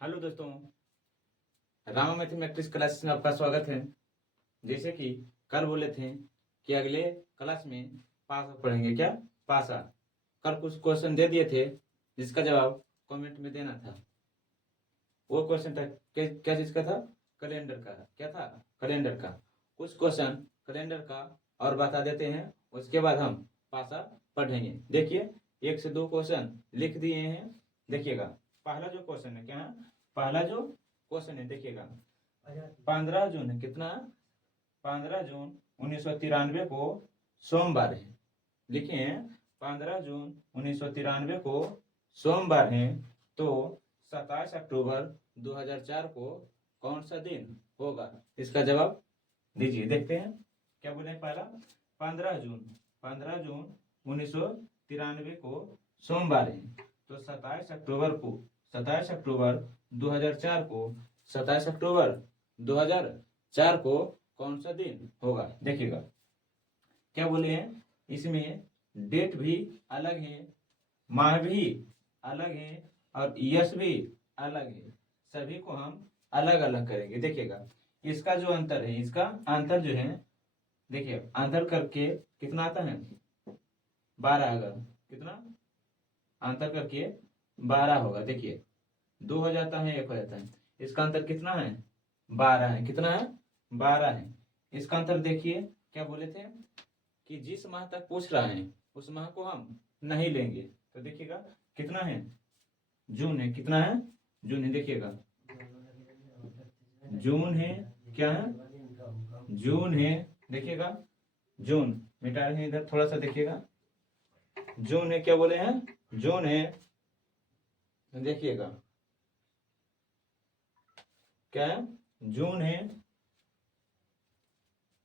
Hello दोस्तों, Rama mathematics class में आपका स्वागत है। जैसे कि कल बोले थे कि अगले क्लास में पासा पढ़ेंगे। क्या पासा? कल कुछ क्वेश्चन दे दिए थे जिसका जवाब कमेंट में देना था। वो क्वेश्चन था क्या चीज का था? कैलेंडर का। क्या था? कैलेंडर का। कुछ क्वेश्चन कैलेंडर का और बता देते हैं, उसके बाद हम पासा पढ़ेंगे। देखिए, 1 से 2 क्वेश्चन लिख दिए हैं। देखिएगा, पहला जो क्वेश्चन है, क्या है? पहला जो क्वेश्चन है देखिएगा, 15 जून है। कितना? 15 जून 1993 को सोमवार है। लिखिए, 15 जून 1993 को सोमवार है, तो 27 अक्टूबर 2004 को कौन सा दिन होगा? इसका जवाब दीजिए। देखते हैं क्या बोले। पहला 15 जून, 15 जून 1993 को सोमवार है, तो 27 अक्टूबर 2004 को 27 अक्टूबर 2004 को कौन सा दिन होगा? देखिएगा क्या बोले हैं। इसमें डेट भी अलग है, माह भी अलग है और यश भी अलग है। सभी को हम अलग अलग करेंगे। देखिएगा, इसका जो अंतर है, इसका अंतर जो है, देखिए अंतर करके कितना आता है? 12। अगर कितना अंतर करके 12 होगा। देखिए, 2 हो जाता है, 1 हो जाता है। इसका अंतर कितना है? 12 है। कितना है? 12 है। इसका अंतर देखिए, क्या बोले थे कि जिस माह तक पूछ रहा है उस माह को हम नहीं लेंगे। तो देखिएगा कितना है? जून है। कितना है? जून है। देखिएगा, जून है। क्या है? जून है। देखिएगा, जून मिटा रहे हैं इधर, थोड़ा सा देखिएगा। जून है। क्या बोले हैं? जून है। देखिएगा क्या है? जून है।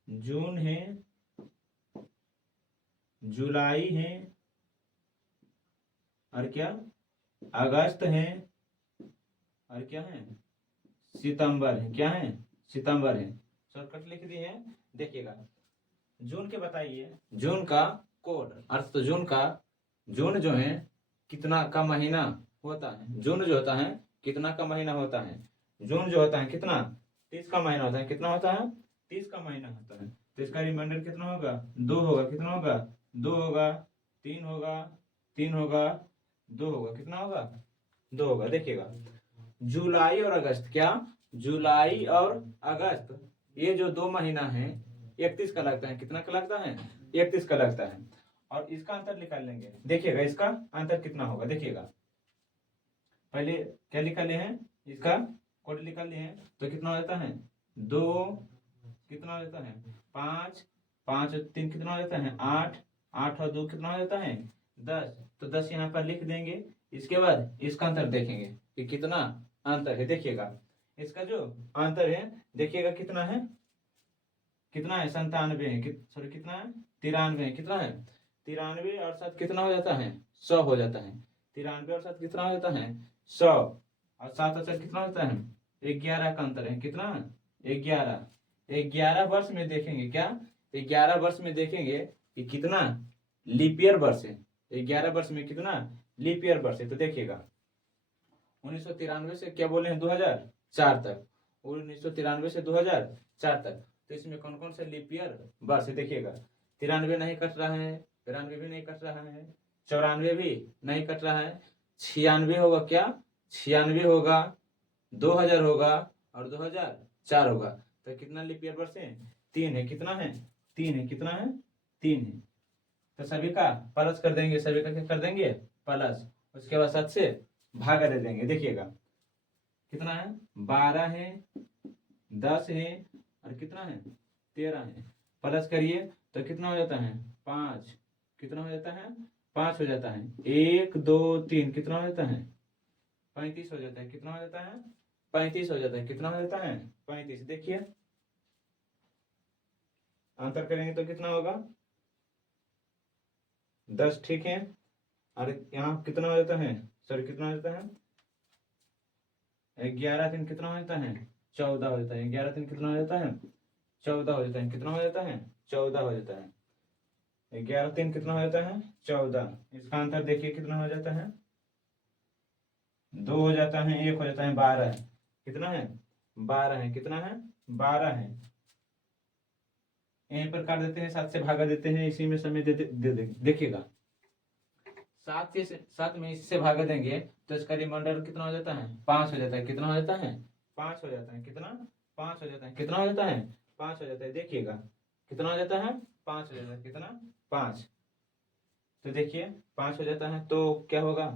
जून है, जुलाई है, और क्या? अगस्त है, और क्या है? सितंबर है। क्या है? सितंबर है। शॉर्टकट लिख दिए हैं। देखिएगा, जून के बताइए, जून का कोड अर्थ। तो जून जो है कितना का महीना होता है? जून जो होता है कितना का महीना होता है? जून जो होता है कितना? 30 का महीना होता है। कितना होता है? 30 का महीना होता है। तो इसका रिमाइंडर कितना होगा? 2 होगा। कितना होगा? 2 होगा। 3 होगा। 3 होगा। 2 होगा। कितना होगा? 2 होगा। देखिएगा, जुलाई और अगस्त। क्या? जुलाई और अगस्त, ये जो 2 महीना है 31 का लगता है। कितना का लगता है? 31 का लगता है। और इसका अंतर निकाल लेंगे। देखिएगा इसका अंतर कितना होगा। देखिएगा, पहले क्या निकाले हैं? इसका कोड निकाल लिए हैं, तो कितना हो जाता है? 2। कितना हो जाता है? 5। 5 और 3 कितना हो जाता है? 8। 8 और 2 कितना हो जाता है? 10। तो 10 यहाँ पर लिख देंगे। इसके बाद इसका अंतर देखेंगे कि कितना अंतर है। देखिएगा, इसका जो अंतर है, देखिएगा कितना है? कितना है? 97 है। सॉरी, कितना है? 93 है। कितना है? 93 और 7 कितना हो जाता है? 100 हो जाता है। 93 और 7 कितना हो जाता है? 100। और 7 और 4 कितना होता है? 11 का अंतर है। कितना? 11। 11 वर्ष में देखेंगे। क्या? 11 वर्ष में देखेंगे कि कितना लीप ईयर वर्ष है। 11 वर्ष में कितना लीप ईयर वर्ष है? तो देखिएगा, 1993 से क्या बोले हैं? 2004 तक। 1993 से 2004 तक। तो इसमें कौन कौन सा लीप ईयर वर्ष है? देखिएगा, 93 नहीं कट रहा है, 93 भी नहीं कट रहा है, 94 भी नहीं कट रहा है, 96 होगा। क्या? 96 होगा, 2000 होगा और 2004 होगा। तो कितना लीप ईयर वर्ष है? 3 है। कितना है? 3 है। कितना है? 3 है। तो सभी का प्लस कर देंगे। सभी का क्या कर देंगे? प्लस। उसके बाद 7 से भागा दे देंगे। देखिएगा कितना है? 12 है, 10 है, और कितना है? 13 है। प्लस करिए तो कितना हो जाता है? 5। कितना हो जाता है? 5 हो जाता है। 1 2 3 कितना हो जाता है? 35 हो जाता है। कितना हो जाता है? 35 हो जाता है। कितना हो जाता है? 35। देखिए अंतर करेंगे तो कितना होगा? 10। ठीक है। और यहाँ कितना हो जाता है? सॉरी, कितना हो जाता है? 11 3 कितना हो जाता है? 14 हो जाता है। 11 3 कितना हो जाता है? 14 हो जाता है। कितना हो जाता है? 14 हो जाता है। 11 3 कितना हो जाता है? 14। इसका आंसर देखिए कितना हो जाता है? 2 हो जाता है, 1 हो जाता है, 12 है। कितना है? 12 है। कितना है? 12 है। यहीं पर काट देते हैं, 7 से भागा देते हैं, इसी में समय दे देंगे। देखिएगा 7 में इससे भागा देंगे तो इसका रिमाइंडर कितना हो जाता है? 5 हो जाता है। कितना हो जाता है? 5 हो जाता है। कितना? 5 हो जाता है। कितना हो जाता है? 5 हो जाता है। देखिएगा कितना हो जाता है? 5 हो जाता है। कितना? 5। तो देखिए 5 हो जाता है तो क्या होगा?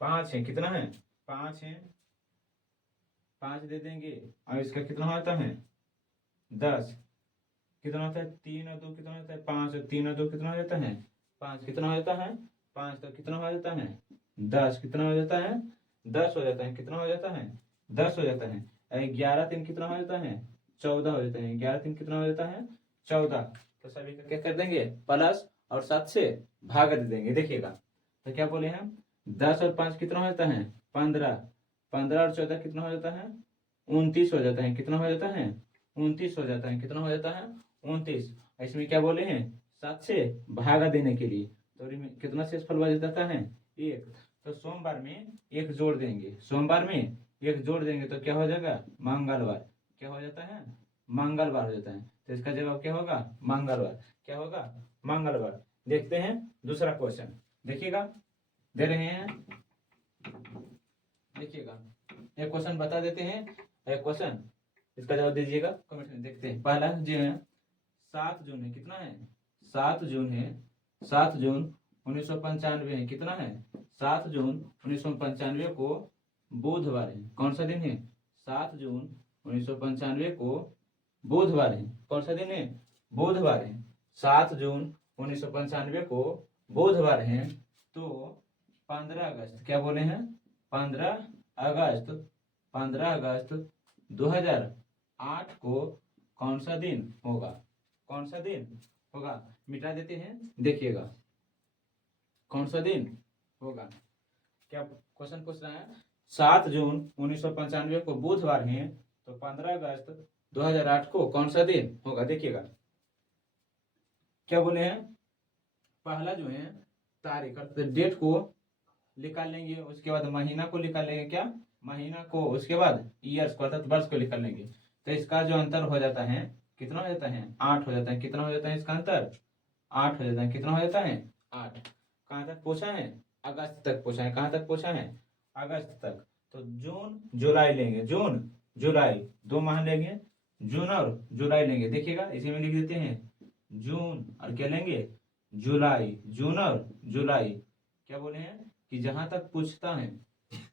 5 है। कितना है? 5 है। 5 दे देंगे और इसका कितना होता है? 10। कितना होता है? 3 और 2 कितना होता है? 5। और 3 और 2 कितना हो जाता है? 5। कितना हो जाता है? 5। तो कितना हो जाता है? 10। कितना हो जाता है? 10 हो जाता है। कितना हो जाता है? 10 हो जाता है। 11 3 कितना हो जाता है? 14 हो जाता है। 11 3 कितना हो जाता है? 14। तो सभी का क्या कर देंगे? प्लस और 7 से भाग दे देंगे। देखिएगा तो क्या बोले हम? 10 और 5 कितना हो जाता है? 15। 15 और 14 कितना हो जाता है? 29 हो जाता है। कितना हो जाता है? 29 हो जाता है। कितना हो जाता है? 29। इसमें क्या बोले हैं? 7 से भागा देने के लिए। तो कितना शेषफल बच जाता है? 1। तो सोमवार में 1 जोड़ देंगे। सोमवार में 1 जोड़ देंगे तो क्या हो जाएगा? मंगलवार। क्या हो जाता है? मंगलवार हो जाता है। तो इसका जवाब क्या होगा? मंगलवार। क्या होगा? मंगलवार। देखते हैं दूसरा क्वेश्चन। देखिएगा दे रहे हैं। देखिएगा एक क्वेश्चन बता देते हैं। एक क्वेश्चन इसका जवाब दीजिएगा कमेंट में। देखते हैं पहला जो है 7 जून है। कितना है? 7 जून है। 7 जून 1995 है। कितना है? 7 जून 1995 को बुधवार है। कौन सा दिन है? 7 जून 1995 को बुधवार है। कौन सा दिन है? बुधवार है। 7 जून 1995 को बुधवार है। तो 15 अगस्त क्या बोले हैं? 15 अगस्त 15 अगस्त 2008 को कौन सा दिन होगा? कौन सा दिन होगा? मिटा देते हैं। देखिएगा कौन सा दिन होगा। क्या क्वेश्चन पूछ रहा है? 7 जून 1995 को बुधवार है। तो 15 अगस्त 2008 को कौन सा दिन होगा? देखिएगा क्या बोले हैं? पहला जो है तारीख अर्थात डेट को निकाल लेंगे, उसके बाद महीना को निकाल लेंगे। क्या? महीना को। उसके बाद ईयर्स को अर्थात वर्ष को निकाल लेंगे। तो इसका जो अंतर हो जाता है कितना हो जाता है? 8 हो जाता है। कितना हो जाता है इसका अंतर? 8 हो जाता है। कितना हो जाता है? 8। कहाँ तक पूछा है? अगस्त तक पूछा है। कहाँ तक पूछा है? अगस्त तक। तो जून जुलाई लेंगे। जून जुलाई 2 माह लेंगे। जून और जुलाई लेंगे। देखिएगा इसी में लिख देते हैं जून और क्या लेंगे? जुलाई। जून और जुलाई। क्या बोले हैं कि जहां तक पूछता है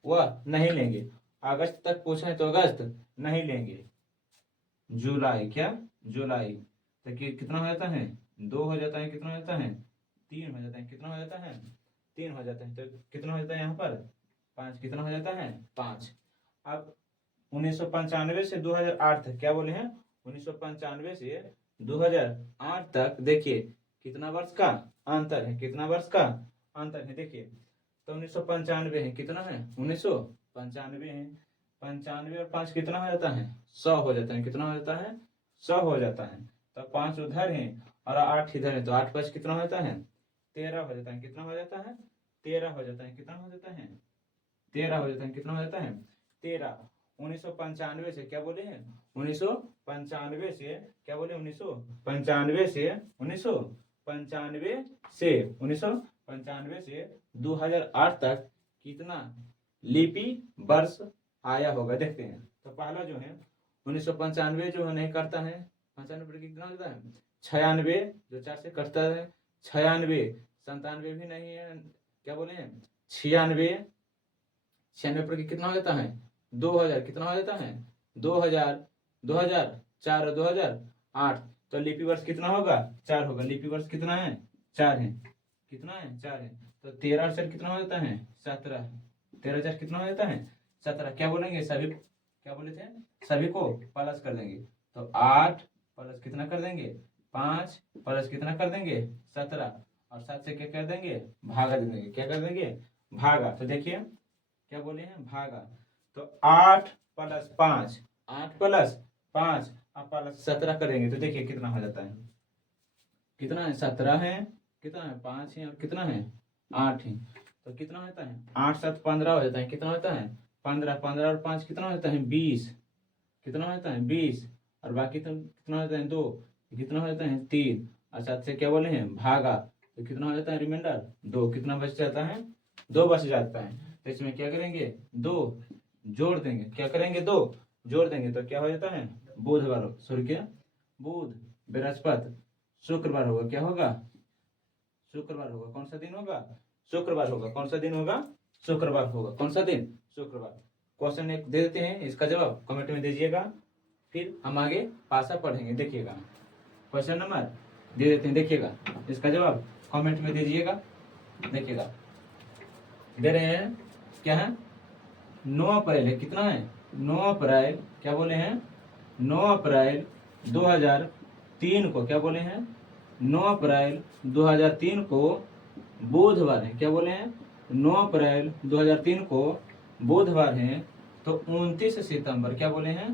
वह नहीं लेंगे। अगस्त तक पूछा है तो अगस्त नहीं लेंगे। जुलाई। क्या? जुलाई। तो कितना हो जाता है? 2 हो जाता है। कितना हो जाता है? 3 हो जाता है। कितना हो जाता है? 3 हो जाता है। तो कितना हो जाता है यहाँ पर? 5। कितना हो जाता है? 5। अब 1995 से 2008 तक क्या बोले हैं? 1995 से 2008 तक देखिए कितना वर्ष का अंतर है? कितना वर्ष का अंतर है? देखिए तो 1995 है। कितना है? 1995 है। 95 और 5 कितना हो जाता है? 100 हो जाता है। कितना हो जाता है? 100 हो जाता है। तो 5 उधर है और 8 इधर है। तो 8 5 कितना हो जाता है? 13 हो जाता है। कितना हो जाता है? 13 हो जाता है। कितना हो जाता है? 13 हो जाता है। कितना हो जाता है? 13। 1995 से क्या बोले हैं? 1995 से क्या बोले? 1995 से 1995 से 1995 से 2008 तक कितना लिपि वर्ष आया होगा? देखते हैं। तो पहला जो है 1995 जो नहीं करता है 95 पर कितना होता है? 96 जो 4 से कटता है 96। 97 भी नहीं है। क्या बोले हैं? 96। 96 पर कितना हो जाता है? 2000। कितना हो जाता है? 2000 2004 और 2008। तो लिपि वर्ष कितना होगा? 4 होगा। लिपि वर्ष कितना है? 4 है। कितना है? 4 है। तो 13 और 4 कितना हो जाता है? 17। 13 4 कितना हो जाता है? 17। क्या बोलेंगे सभी? क्या बोले थे? सभी को प्लस कर देंगे। तो 8 प्लस कितना कर देंगे? 5 प्लस कितना कर देंगे? 17। और 7 से क्या कर देंगे? भागा दे देंगे। क्या कर देंगे? भागा। तो देखिए क्या बोले हैं? भागा। तो 8 प्लस 5 8 प्लस 5 आप प्लस 17 करेंगे तो देखिए कितना हो जाता है? कितना है? 17 है। कितना है? 5 है और कितना है? 8 है। तो कितना होता है 8 7 15 हो जाता है, कितना होता है 15, 15 और 5 कितना होता है 20, कितना होता है 20, और बाकी तो कितना होता है 2, कितना हो जाता है 3, और 7 से क्या बोले हैं भागा, तो कितना हो जाता है रिमाइंडर 2, कितना बच जाता है 2 बच जाता है। तो इसमें क्या करेंगे 2 जोड़ देंगे, क्या करेंगे 2 जोड़ देंगे, तो क्या हो जाता है बुधवार, सॉरी क्या बुध बृहस्पति शुक्रवार होगा, क्या होगा शुक्रवार होगा। कौन सा दिन होगा शुक्रवार होगा। कौन सा दिन होगा शुक्रवार होगा। कौन सा दिन शुक्रवार। क्वेश्चन एक दे देते हैं, इसका जवाब कमेंट में दीजिएगा, फिर हम आगे पासा पढ़ेंगे। देखिएगा क्वेश्चन नंबर दे देते हैं, देखिएगा इसका जवाब कमेंट में दीजिएगा। देखिएगा दे रहे हैं क्या है 9 अप्रैल है, कितना है 9 अप्रैल, क्या बोले हैं 9 अप्रैल 2003 को, क्या बोले हैं 9 अप्रैल 2003 को बुधवार है, क्या बोले हैं 9 अप्रैल 2003 को बुधवार है। तो 29 सितंबर, क्या बोले हैं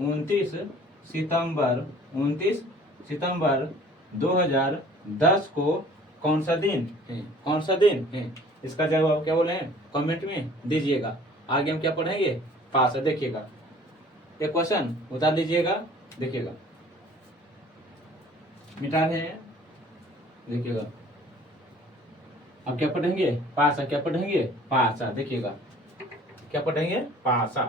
29 सितंबर 29 सितंबर 2010 को कौन सा दिन है, कौन सा दिन है। इसका जवाब क्या बोले हैं कमेंट में दीजिएगा। आगे हम क्या पढ़ेंगे पास है। देखिएगा एक क्वेश्चन उतार लीजिएगा, देखिएगा मिटा रहे हैं। देखिएगा अब क्या पढ़ेंगे पासा, क्या पढ़ेंगे पासा। देखिएगा क्या पढ़ेंगे पासा।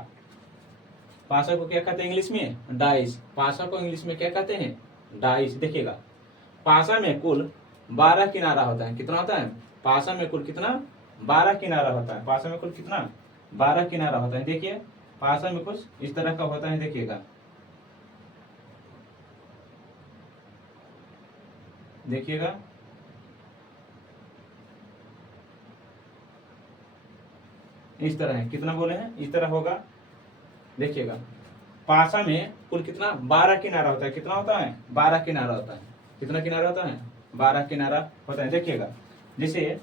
पासा को क्या कहते हैं इंग्लिश में डाइस। पासा को इंग्लिश में क्या कहते हैं डाइस। देखिएगा पासा में कुल 12 किनारा होता है, कितना होता है पासा में कुल कितना 12 किनारा होता है। पासा में कुल कितना 12 किनारा होता है। देखिए पासा में कुछ इस तरह का होता है, देखिएगा देखिएगा इस तरह है, कितना बोले हैं इस तरह होगा। देखिएगा पासा में कुल कितना 12 किनारा होता है, कितना होता है 12 किनारा होता है। कितना किनारा होता है 12 किनारा होता है। देखिएगा जैसे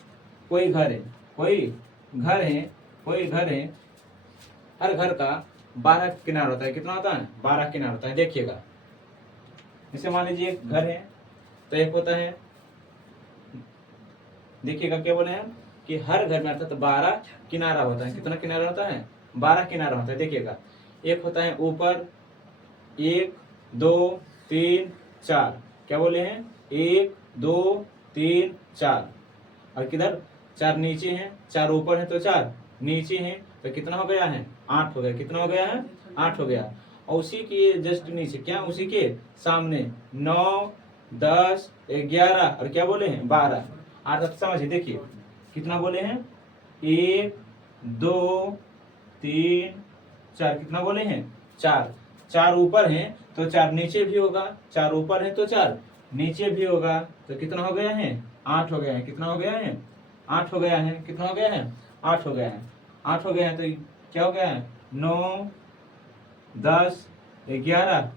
कोई घर है, कोई घर है, कोई घर है, हर घर का 12 किनारा होता है, कितना होता है 12 किनारा होता है। देखिएगा जैसे मान लीजिए एक घर है, तो एक होता है, देखिएगा क्या बोले हैं कि हर घर में अर्थात 12 किनारा होता है। कितना किनारा होता है 12 किनारा होता है। देखिएगा एक होता है ऊपर 1 2 3 4, क्या बोले हैं 1 2 3 4, और किधर 4 नीचे हैं, 4 ऊपर है तो 4 नीचे हैं, तो कितना हो गया है 8 हो गया। कितना हो गया है 8 हो गया। और उसी के जस्ट नीचे क्या उसी के सामने 9 10 11 और क्या बोले हैं 12। अर्थात समझिए देखिए कितना बोले हैं 1 2 3 4, कितना बोले हैं 4। 4 ऊपर हैं तो 4 नीचे भी होगा, 4 ऊपर है तो 4 नीचे भी होगा, तो कितना हो गया है 8 हो गया है। कितना हो गया है 8 हो गया है। कितना हो गया है 8 हो गया है। 8 हो गया है तो क्या हो गया है 9 10 11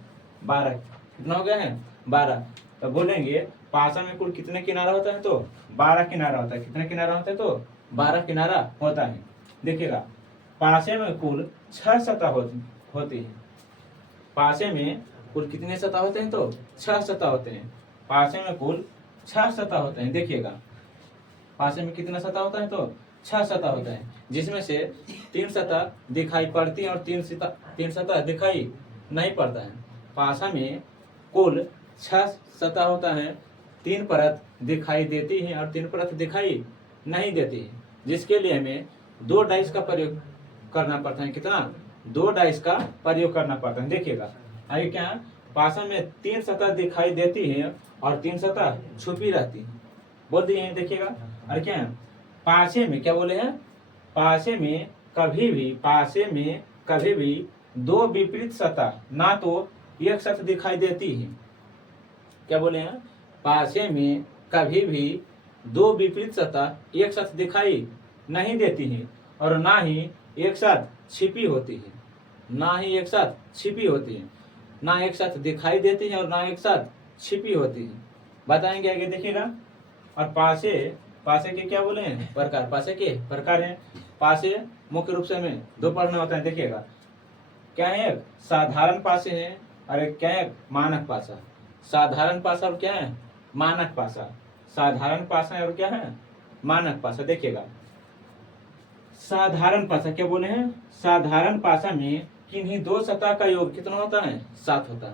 12, कितना हो गया है 12। तो बोलेंगे पासा में कुल कितने किनारा होता है तो 12 किनारा होता है। कितने किनारा होता है तो 12 किनारा होता है। देखिएगा पासे में कुल 6 सतह होती है। पासे में कुल कितने सतह होते हैं तो 6 सतह होते हैं। पासे में कुल 6 सतह होते हैं। देखिएगा पासे में कितना सतह होता है तो 6 सतह होता है, जिसमें से 3 सतह दिखाई पड़ती है और 3 सतह दिखाई नहीं पड़ता है। पासा में कुल 6 सतह होता है, 3 परत दिखाई देती है और 3 परत दिखाई नहीं देती है, जिसके लिए हमें 2 डाइस का प्रयोग करना पड़ता है। कितना 2 डाइस का प्रयोग करना पड़ता है। देखिएगा आगे क्या है पासा में 3 सतह दिखाई देती है और 3 सतह छुपी रहती है, बोल दिए हैं। देखिएगा और क्या है पासे में क्या बोले हैं पासे में कभी भी 2 विपरीत सतह ना तो एक साथ दिखाई देती है। क्या बोले हैं पासे में कभी भी 2 विपरीत सतह एक साथ दिखाई नहीं देती है और ना ही एक साथ छिपी होती है। ना ही एक साथ छिपी होती है, ना एक साथ दिखाई देती है और ना एक साथ छिपी होती है। बताएंगे आगे देखिएगा। और पासे के क्या बोले हैं प्रकार। पासे के प्रकार हैं। पासे मुख्य रूप से हमें 2 पढ़ना होता है। देखिएगा क्या है एक साधारण पासे है और एक क्या है मानक पासा। साधारण पासा और क्या है मानक पासा। साधारण पासा है और क्या है मानक पासा। देखिएगा साधारण पासा, क्या बोले हैं, साधारण पासा में किन्हीं दो सतह का योग कितना होता है, 7 होता है।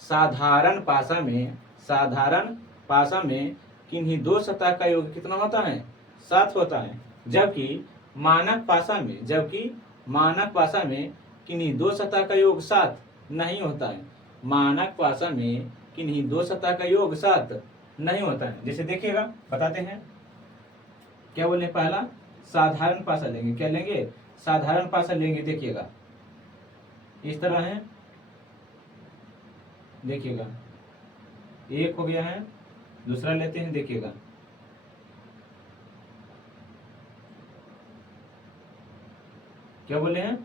साधारण पासा में, साधारण पासा में किन्हीं दो सतह का योग कितना होता है, 7 होता है। जबकि मानक पासा में, जबकि मानक पासा में किन्हीं दो सतह का योग 7 नहीं होता है। मानक पासा में किन्हीं दो सतह का योग 7 नहीं होता है। जैसे देखिएगा, बताते हैं, क्या बोले, पहला साधारण पासा लेंगे, क्या लेंगे, साधारण पासा लेंगे। देखिएगा इस तरह है, देखिएगा एक हो गया है, दूसरा लेते हैं, देखिएगा क्या बोले हैं,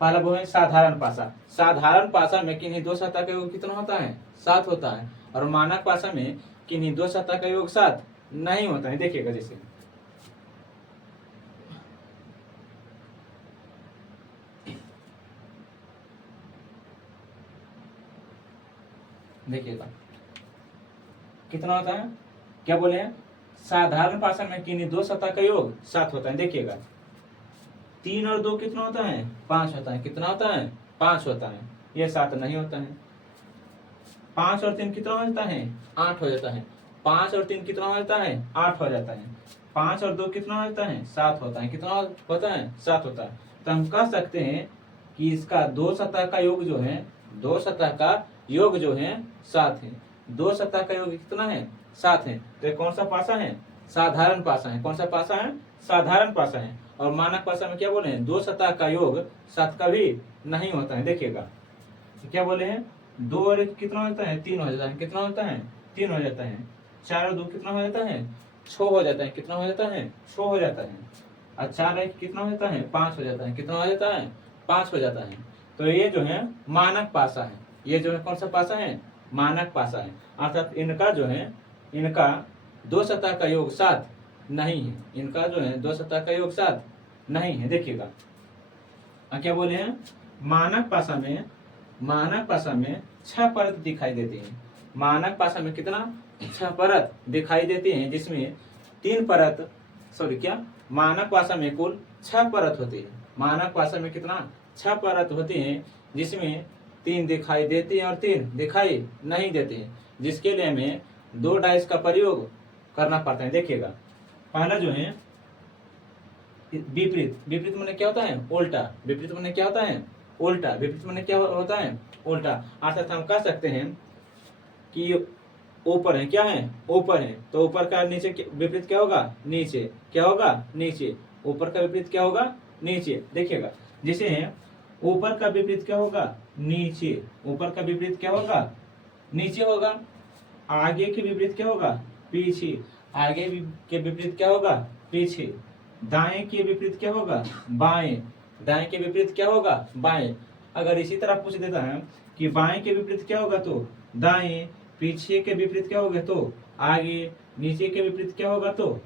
पहला वो है साधारण पासा। साधारण पासा में किन्हीं दो सतह का योग कितना होता है, 7 होता है। और मानक पासा में किन्हीं दो सतह का योग 7 नहीं होता है। देखिएगा, जैसे देखिएगा कितना होता है, क्या बोले हैं, साधारण पासा में किन्हीं दो सतह का योग 7 होता है। देखिएगा 3 और 2 कितना होता है, 5 होता है। कितना होता है, 5 होता है। ये 7 नहीं होता है। 5 और 3 कितना हो जाता है, 8 हो जाता है। 5 और 3 कितना हो जाता है, 8 हो जाता है। 5 और 2 कितना हो जाता है, 7 होता है। कितना होता है, 7 होता है। तो हम कह सकते हैं कि इसका दो सतह का योग जो है, दो सतह का योग जो है 7 है। दो सतह का योग कितना है, 7 है। तो ये कौन सा पासा है, साधारण पासा है। कौन सा पासा है, साधारण पासा है। और मानक पासा में क्या बोले हैं, दो सतह का योग 7 कभी नहीं होता है। देखिएगा क्या बोले हैं, 2 और 1 कितना होता है, 3 हो जाता है। कितना होता है, 3 हो जाता है। 4 और 2 कितना हो जाता है, 6 हो जाता है। कितना हो जाता है, 6 हो जाता है। और 4 1 कितना हो जाता है, 5 हो जाता है। कितना हो जाता है, 5 हो जाता है। तो ये जो है मानक पासा है। ये जो है कौन सा पासा है, मानक पासा है। अर्थात इनका जो है, इनका दो सतह का योग 7 नहीं है। इनका जो है दो सतह का योग 7 नहीं है। देखिएगा क्या बोले हैं, मानक पासा में, मानक पासा में 6 परत दिखाई देती है। मानक पासा में कितना, 6 परत दिखाई देती हैं, जिसमें 3 परत, सॉरी क्या, मानक पासा में कुल 6 परत होती है। मानक पासा में कितना, 6 परत होती हैं, जिसमें 3 दिखाई देती हैं और 3 दिखाई नहीं देती हैं, जिसके लिए हमें 2 डाइस का प्रयोग करना पड़ता है। देखिएगा पहला जो है विपरीत। विपरीत माने क्या होता है, उल्टा। विपरीत माने क्या होता है, उल्टा। विपरीत माने क्या होता है, उल्टा। अर्थात हम कह सकते हैं कि ऊपर है, क्या है, ऊपर है, तो ऊपर का नीचे विपरीत क्या होगा, नीचे। क्या होगा, नीचे। ऊपर का विपरीत क्या होगा, नीचे। देखिएगा जैसे ऊपर का विपरीत क्या होगा, नीचे। ऊपर का विपरीत क्या होगा, नीचे होगा। आगे के विपरीत क्या होगा, पीछे। आगे के विपरीत क्या होगा, पीछे। दाएं के विपरीत क्या होगा, बाएं। दाएं के विपरीत क्या होगा, बाएं। अगर इसी तरह पूछ देता है कि बाएं के विपरीत क्या होगा, तो दाएं। पीछे के विपरीत क्या होगा, तो आगे। नीचे के विपरीत क्या होगा, तो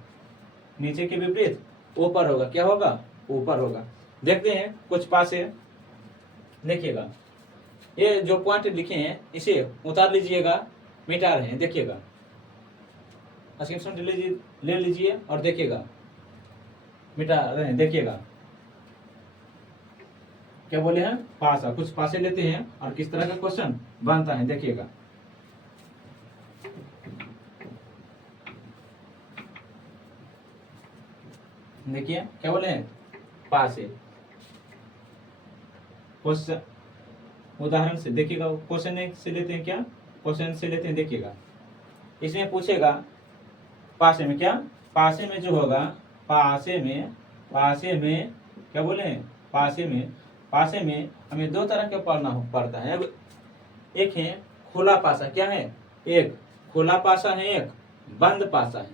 नीचे के विपरीत ऊपर होगा। क्या होगा, ऊपर होगा। देखते हैं कुछ पासे। देखिएगा ये जो पॉइंट लिखे हैं इसे उतार लीजिएगा, मिटा रहे हैं। देखिएगा स्क्रीनशॉट ले लीजिए और देखिएगा मिटा रहे हैं। देखिएगा क्या बोले हैं, पासा। कुछ पासे लेते हैं और किस तरह का क्वेश्चन बनता है। देखिएगा देखिए क्या बोले हैं, पासे। क्वेश्चन उदाहरण से देखिएगा, क्वेश्चन से लेते हैं, क्या क्वेश्चन से लेते हैं। देखिएगा इसमें पूछेगा पासे में, क्या पासे में जो होगा, पासे में क्या बोले हैं, पासे में हमें 2 तरह के पढ़ना पड़ता है। एक है खुला पासा। क्या है, एक खुला पासा है, एक बंद पासा है।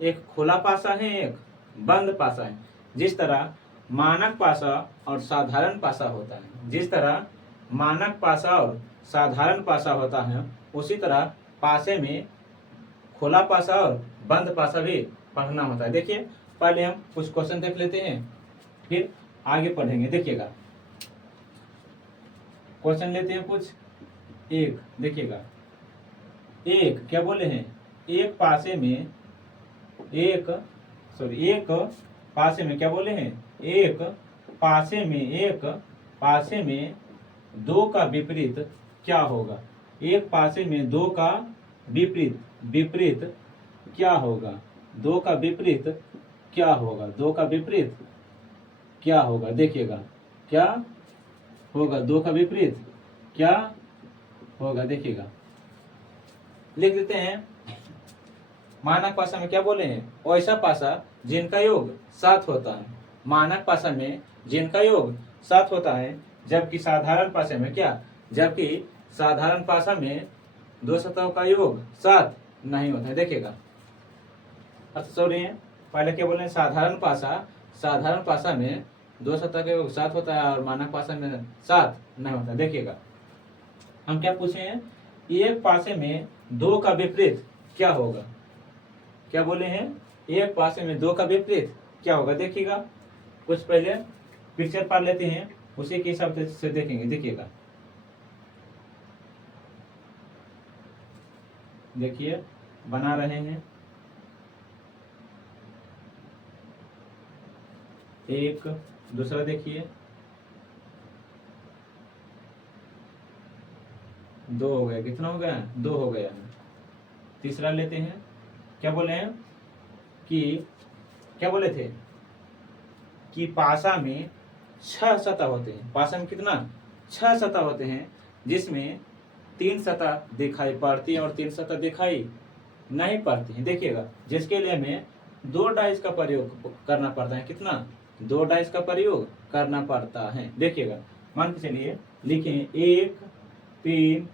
एक खुला पासा है, एक बंद पासा है। जिस तरह मानक पासा और साधारण पासा होता है, जिस तरह मानक पासा और साधारण पासा होता है, उसी तरह पासे में खुला पासा और बंद पासा भी पढ़ना होता है। देखिए पहले हम कुछ क्वेश्चन देख लेते हैं, फिर आगे पढ़ेंगे। देखिएगा क्वेश्चन लेते हैं कुछ। एक देखिएगा, एक क्या बोले हैं, एक पासे में क्या बोले हैं, एक पासे में दो का विपरीत क्या होगा? एक पासे में दो का विपरीत क्या होगा? दो का विपरीत क्या होगा? दो का विपरीत क्या होगा? देखिएगा क्या होगा? दो का विपरीत क्या होगा? देखिएगा, लिख देते हैं। मानक भाषा में क्या बोले हैं? ऐसा पासा जिनका योग 7 होता है। मानक भाषा में जिनका योग 7 होता है, जबकि साधारण भाषा में क्या? जबकि साधारण भाषा में दो सतहों का योग 7 नहीं होता है। देखिएगा, सॉरी, पहले क्या बोले? साधारण भाषा में दो सतह का योग 7 होता है और मानक भाषा में 7 नहीं होता। देखिएगा, हम क्या पूछे हैं? एक पासे में दो का विपरीत क्या होगा? क्या बोले हैं? एक पासे में दो का विपरीत क्या होगा? देखिएगा, कुछ पहले पिक्चर पढ़ लेते हैं, उसी के हिसाब से देखेंगे। देखिएगा, देखिए बना रहे हैं। एक, दूसरा देखिए, 2 हो गया। कितना हो गया? 2 हो गया। तीसरा लेते हैं। क्या बोले हैं? कि क्या बोले थे? कि पासा में 6 सतह होते हैं। पासा में कितना? 6 सतह होते हैं, जिसमें 3 सतह दिखाई पड़ती है और 3 सतह दिखाई नहीं पड़ती है। देखिएगा, जिसके लिए हमें 2 डाइस का प्रयोग करना पड़ता है। कितना? 2 डाइस का प्रयोग करना पड़ता है। देखिएगा, मान के चलिए लिखें 1 3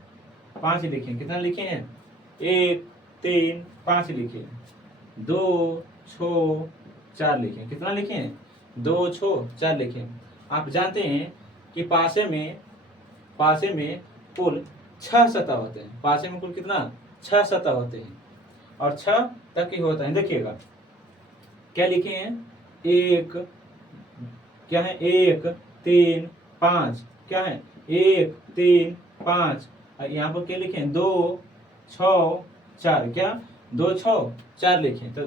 5 लिखें। कितना लिखे हैं? 1 3 5 लिखे। 2 6 4 लिखें। कितना लिखें? 2 6 4 लिखें। आप जानते हैं कि पासे में कुल 6 सतह होते हैं। पासे में कुल कितना? 6 सतह होते हैं और 6 तक ही होता है। देखिएगा, क्या लिखे हैं? 1 क्या है? 1 3 5 क्या है? 1 3 5। यहाँ पर क्या लिखे? 2 6 4। क्या? 2 6 4 लिखे। तो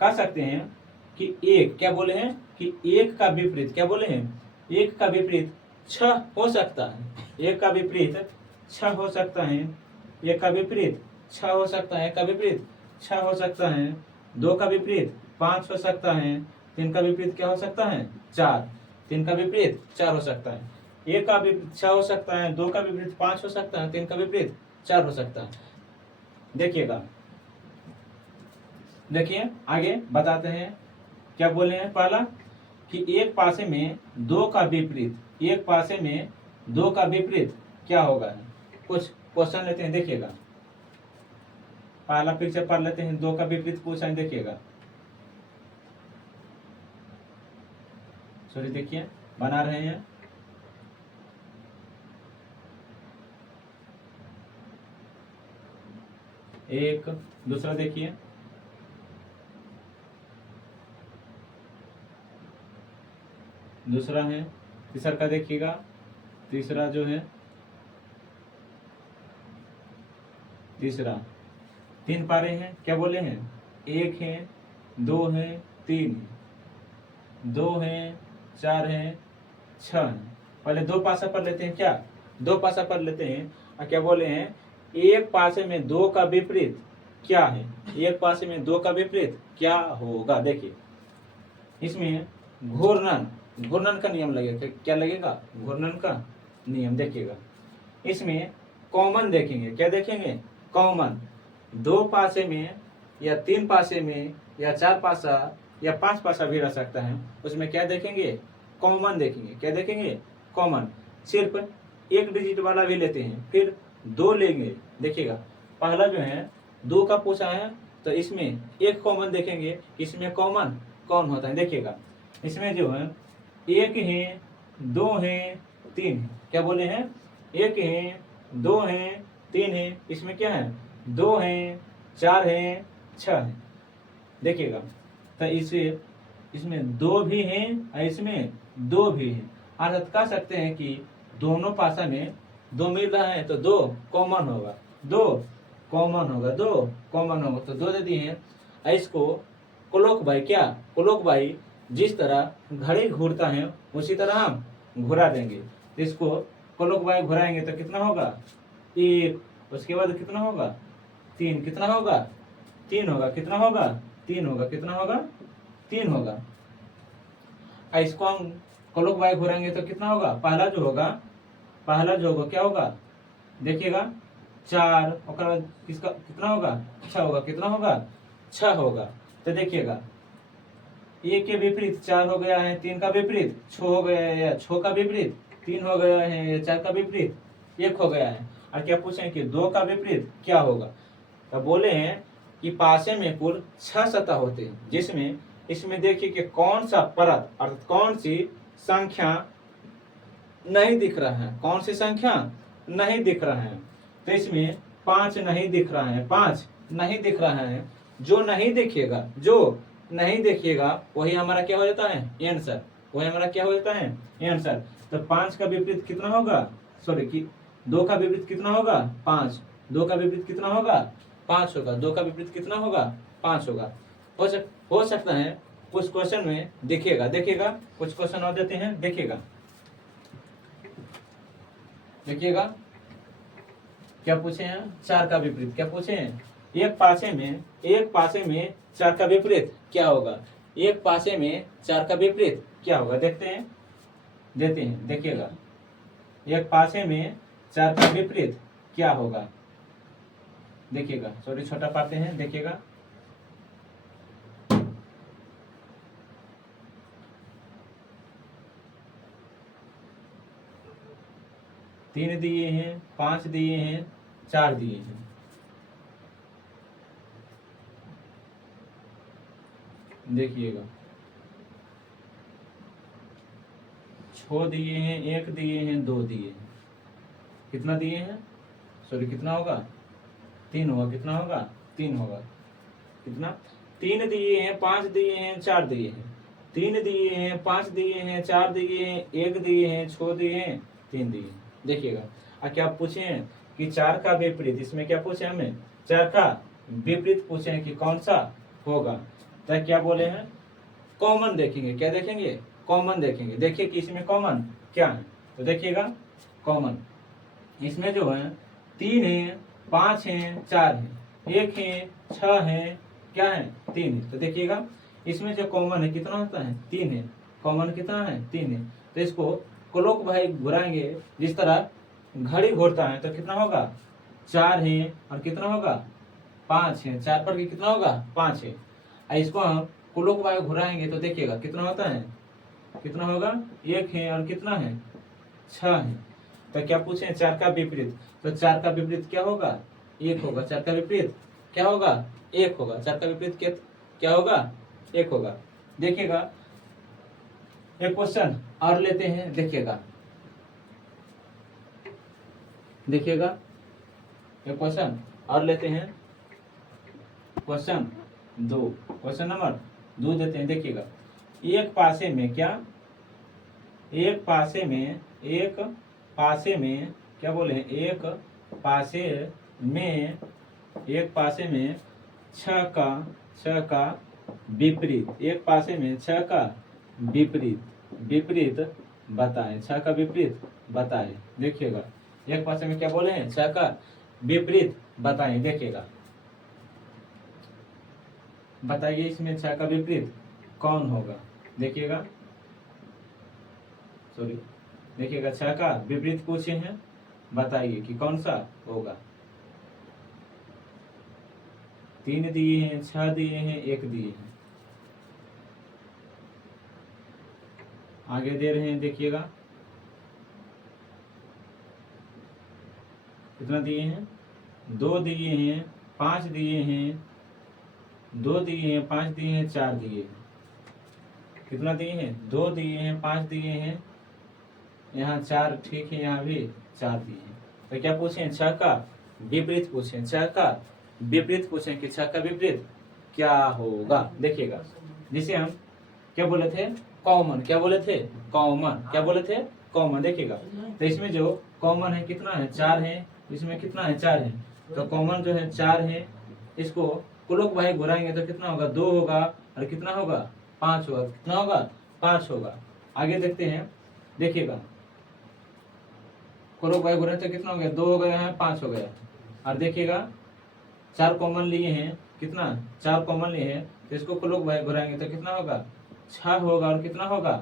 कह सकते हैं कि एक, क्या बोले हैं? कि एक का विपरीत, क्या बोले हैं? एक का विपरीत 6 हो सकता है। एक का विपरीत 6 हो सकता है। एक का विपरीत 6 हो सकता है। एक का विपरीत 6 हो सकता है। 2 का विपरीत 5 हो सकता है। 3 का विपरीत क्या हो सकता है? 4। 3 का विपरीत 4 हो सकता है। 1 का विपरीत 6 हो सकता है। 2 का विपरीत 5 हो सकता है। 3 का विपरीत 4 हो सकता है। देखिएगा, देखिए आगे बताते हैं। क्या बोले हैं? पहला कि एक पासे में दो का विपरीत, एक पासे में दो का विपरीत क्या होगा? कुछ क्वेश्चन लेते हैं। देखिएगा, पहला पिक्चर पढ़ लेते हैं। 2 का विपरीत पूछा है। देखिएगा, सॉरी, देखिए बना रहे हैं। एक, दूसरा देखिए, दूसरा है। तीसरा का देखिएगा, तीसरा जो है, तीसरा 3 पारे हैं। क्या बोले हैं? 1 है, 2 है, 3 है, 2 है, 4 है, 6 है। पहले 2 पासा पढ़ लेते हैं। क्या? 2 पासा पढ़ लेते हैं। और क्या बोले हैं? एक पासे में 2 का विपरीत क्या है? एक पासे में 2 का विपरीत क्या होगा? देखिए, इसमें घूर्णन का नियम लगेगा। क्या लगेगा? घूर्णन का नियम। देखिएगा, इसमें कॉमन देखेंगे। क्या देखेंगे? कॉमन। 2 पासे में या 3 पासे में या 4 पासा या 5 पासा भी रह सकता है। उसमें क्या देखेंगे? कॉमन देखेंगे। क्या देखेंगे? कॉमन। सिर्फ 1 डिजिट वाला भी लेते हैं, फिर 2 लेंगे। देखिएगा, पहला जो है 2 का पूछा है, तो इसमें एक कॉमन देखेंगे। इसमें कॉमन कौन होता है? देखिएगा, इसमें जो है 1 है, 2 है, 3 है। क्या बोले हैं? 1 है, 2 है, 3 है। इसमें क्या है? 2 है, 4 है, 6 है। देखिएगा, तो इसमें 2 भी हैं और इसमें 2 भी हैं। अर्थात कह सकते हैं कि दोनों पासा में 2 मिल रहा है, तो 2 कॉमन होगा। 2 कॉमन होगा। 2 कॉमन होगा, तो 2 दे दिए हैं। इसको क्लोक बाई, क्या क्लोक बाई जिस तरह घड़ी घूरता है उसी तरह हम घुरा देंगे। तो इसको क्लॉकवाइज घुराएंगे तो कितना होगा 1, उसके बाद कितना होगा 3, कितना होगा 3 होगा, कितना होगा 3 होगा, कितना होगा 3 होगा। इसको हम क्लॉकवाइज घुराएंगे तो कितना होगा, पहला जो होगा क्या होगा देखिएगा 4, और बाद किसका कितना होगा 6 होगा, कितना होगा 6 होगा। तो देखिएगा 1 के विपरीत 4 हो गया है, 3 का विपरीत 6 हो गया है, या 6 का विपरीत 3 हो गया है, 4 का विपरीत 1 हो गया है। और क्या पूछे कि 2 का विपरीत क्या होगा। तो बोले हैं कि पासे में कुल 6 सतह होते हैं, जिसमें इसमें देखिए कि कौन सा परत अर्थात कौन सी संख्या नहीं दिख रहा है, कौन सी संख्या नहीं दिख रहा है। तो इसमें 5 नहीं दिख रहा है, 5 नहीं दिख रहा है। जो नहीं देखिएगा वही हमारा क्या हो जाता है आंसर, वही हमारा क्या हो जाता है आंसर। तो 5 का विपरीत कितना होगा, सॉरी कि 2 का विपरीत कितना होगा 5, 2 का विपरीत कितना होगा 5 होगा, 2 का विपरीत कितना होगा 5 होगा। हो सकता है कुछ क्वेश्चन में देखिएगा कुछ क्वेश्चन और देते हैं, देखिएगा क्या पूछे हैं 4 का विपरीत, क्या पूछे हैं एक पासे में 4 का विपरीत क्या होगा, एक पासे में 4 का विपरीत क्या होगा देते हैं देखिएगा एक पासे में 4 का विपरीत क्या होगा। देखिएगा सॉरी छोटा पाते हैं, देखिएगा तीन दिए हैं, 5 दिए हैं, 4 दिए हैं। देखिएगा 6 दिए हैं, 1 दिए हैं, 2 दिए हैं, कितना दिए हैं सॉरी कितना होगा 3 होगा, कितना होगा 3 होगा, कितना 3 दिए हैं, 5 दिए हैं, 4 दिए हैं, 3 दिए हैं, 5 दिए हैं, 4 दिए हैं, 1 दिए हैं, 6 दिए हैं, 3 दिए हैं। देखिएगा क्या पूछे हैं कि 4 का विपरीत, इसमें क्या पूछे हमें 4 का विपरीत पूछे हैं कि कौन सा होगा। तो क्या बोले हैं कॉमन देखेंगे, क्या देखेंगे कॉमन देखेंगे। देखिए कि इसमें कॉमन क्या है, तो देखिएगा कॉमन इसमें जो है 3 है, 5 है, 4 है, 1 है, 6 है, क्या है 3 है। तो देखिएगा इसमें जो कॉमन है कितना होता है 3 है, कॉमन कितना है 3 है। तो इसको क्लॉकवाइज घुराएंगे जिस तरह घड़ी घूरता है तो कितना होगा 4 है, और कितना होगा 5 है, 4 पर कितना होगा 5 है। इसको हम क्लॉकवाइज घुराएंगे तो देखिएगा कितना होता है, कितना होगा 1 है, और कितना है 6 है। तो क्या पूछे 4 का विपरीत, तो 4 का विपरीत क्या होगा 1 होगा, 4 का विपरीत क्या होगा 1 होगा, 4 का विपरीत क्या होगा 1 होगा। देखिएगा एक क्वेश्चन और लेते हैं, देखिएगा एक क्वेश्चन और लेते हैं, क्वेश्चन नंबर 2 देते हैं। देखिएगा एक पासे में क्या बोले एक पासे में 6 का विपरीत, एक पासे में 6 का विपरीत बताएं, 6 का विपरीत बताएं। देखिएगा एक पासे में क्या बोले हैं 6 का विपरीत बताएं। देखिएगा बताइए इसमें 6 का विपरीत कौन होगा। देखिएगा 6 का विपरीत पूछे हैं, बताइए कि कौन सा होगा। 3 दिए हैं, 6 दिए हैं, 1 दिए हैं, आगे दे रहे हैं। देखिएगा कितना दिए हैं 2 दिए हैं, 5 दिए हैं, 2 दिए हैं, 5 दिए हैं, 4 दिए हैं, कितना दिए हैं 2 दिए हैं, 5 दिए हैं, यहाँ 4 ठीक है, यहाँ भी 4 दिए हैं। तो क्या पूछे 6 का विपरीत पूछे, 6 का विपरीत पूछे कि 6 का विपरीत क्या होगा। देखिएगा जिसे हम क्या बोले थे कॉमन, क्या बोले थे कॉमन। देखिएगा तो इसमें जो कॉमन है कितना है 4 है, इसमें कितना है 4 है, तो कॉमन जो है 4 है। इसको क्लॉकवाइज घुराएंगे तो कितना होगा 2 होगा, और कितना होगा 5 होगा, कितना होगा 5 होगा। आगे देखते हैं, देखिएगा क्रोग वाई घुरे तो कितना हो गया 2 हो गया है 5 हो गया। और देखिएगा 4 कॉमन लिए हैं, कितना 4 कॉमन लिए हैं, तो इसको क्लोक वाई घुराएंगे तो कितना होगा 6 होगा, और कितना होगा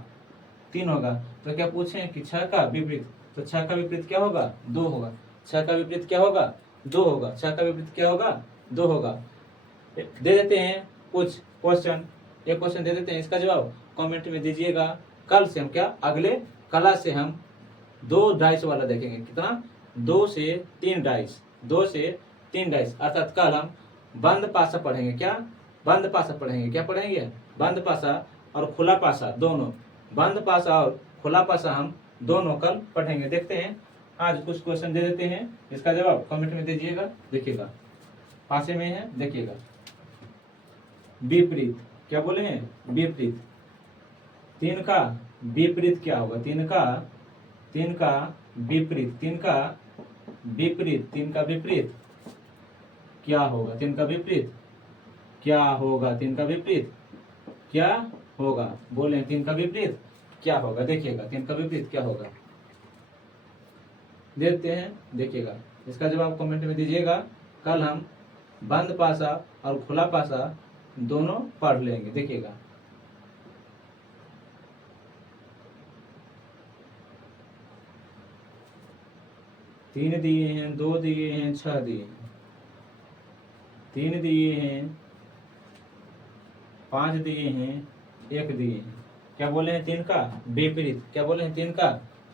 3 होगा। तो क्या पूछे कि 6 का विपरीत, तो 6 का विपरीत क्या होगा 2 होगा। 6 का विपरीत क्या होगा 2 होगा। 6 का विपरीत क्या होगा 2 होगा। दे देते हैं कुछ क्वेश्चन, एक क्वेश्चन दे देते हैं, इसका जवाब कमेंट में दीजिएगा। कल से हम क्या अगले क्लास से हम 2 डाइस वाला देखेंगे, कितना 2 से 3 डाइस, 2 से 3 डाइस, अर्थात कल हम बंद पासा पढ़ेंगे। क्या बंद पासा पढ़ेंगे, क्या पढ़ेंगे बंद पासा और खुला पासा दोनों, बंद पासा और खुला पासा हम दोनों कल पढ़ेंगे। देखते हैं आज कुछ क्वेश्चन दे देते हैं, इसका जवाब कमेंट में दीजिएगा। देखिएगा पासे में है, देखिएगा विपरीत, क्या बोले हैं विपरीत। 3 का विपरीत क्या होगा, 3 का विपरीत, 3 का विपरीत, 3 का विपरीत क्या होगा, 3 का विपरीत क्या होगा, 3 का विपरीत क्या होगा, बोले 3 का विपरीत क्या होगा। देखिएगा 3 का विपरीत क्या होगा, देखते हैं। देखिएगा इसका जवाब कमेंट में दीजिएगा। कल हम बंद पासा और खुला पासा दोनों पढ़ लेंगे। देखिएगा 3 दिए हैं, 2 दिए हैं, 6 दिए हैं, 3 दिए हैं, 5 दिए हैं, 1 दिए हैं। क्या बोले हैं 3 का विपरीत, क्या बोले हैं 3 का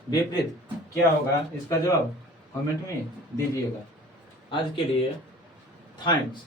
विपरीत क्या होगा, इसका जवाब कमेंट में दीजिएगा। आज के लिए थैंक्स।